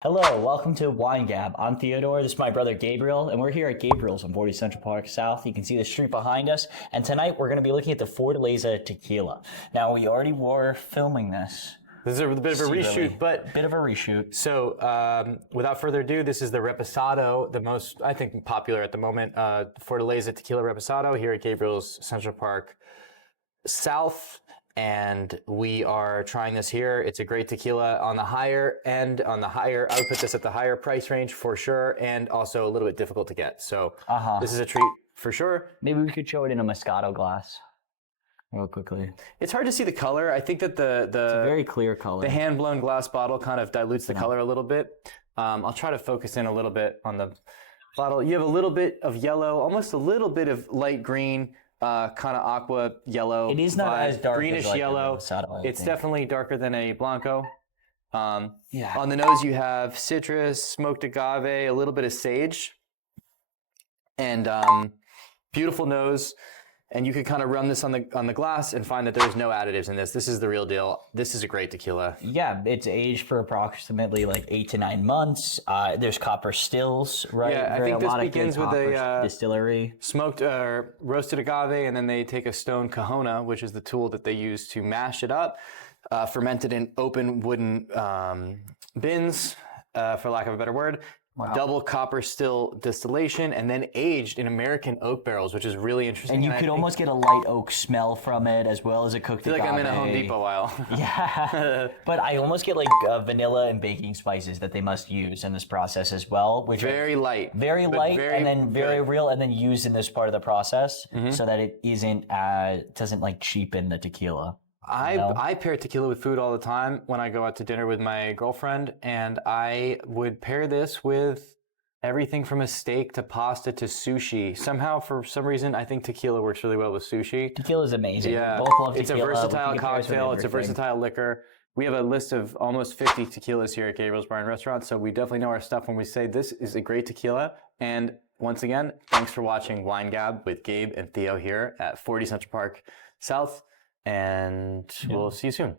Hello, welcome to Wine Gab. I'm Theodore. This is my brother Gabriel, and we're here at Gabriel's on 40 Central Park South. You can see the street behind us. And tonight we're going to be looking at the Fortaleza Tequila. Now, we already were filming this. This is a bit of a reshoot, but bit of a reshoot. So without further ado, this is the Reposado, the most, I think, popular at the moment, Fortaleza Tequila Reposado here at Gabriel's Central Park South. And we are trying this here. It's a great tequila on the higher end, I would put this at the higher price range for sure, and also a little bit difficult to get. So this is a treat for sure. Maybe we could show it in a Moscato glass real quickly. It's hard to see the color. I think that it's a very clear color. The hand-blown glass bottle kind of dilutes the color a little bit. I'll try to focus in a little bit on the bottle. You have a little bit of yellow, almost a little bit of light green, kind of aqua yellow. It is not as dark greenish as like yellow. Moscato, It's definitely darker than a Blanco. Yeah. On the nose, you have citrus, smoked agave, a little bit of sage, and beautiful nose. And you could kind of run this on the glass and find that there's no additives in this. This is the real deal. This is a great tequila. Yeah, it's aged for approximately like 8 to 9 months. There's copper stills, right? Yeah, I think this begins with a distillery. Smoked roasted agave, and then they take a stone kahona, which is the tool that they use to mash it up, fermented in open wooden bins, for lack of a better word. Wow. Double copper still distillation, and then aged in American oak barrels, which is really interesting. And you could almost get a light oak smell from it, as well as a cooked agave. I feel like I'm in a Home Depot aisle. Yeah, but I almost get like vanilla and baking spices that they must use in this process as well, which very light, and then very real, and then used in this part of the process, so that it doesn't like cheapen the tequila. I pair tequila with food all the time when I go out to dinner with my girlfriend, and I would pair this with everything from a steak to pasta to sushi. Somehow, for some reason, I think tequila works really well with sushi. Tequila is amazing. Yeah, both love tequila. It's a versatile cocktail. It's a versatile liquor. We have a list of almost 50 tequilas here at Gabriel's Bar and Restaurant, so we definitely know our stuff when we say this is a great tequila. And once again, thanks for watching Wine Gab with Gabe and Theo here at 40 Central Park South. And we'll see you soon.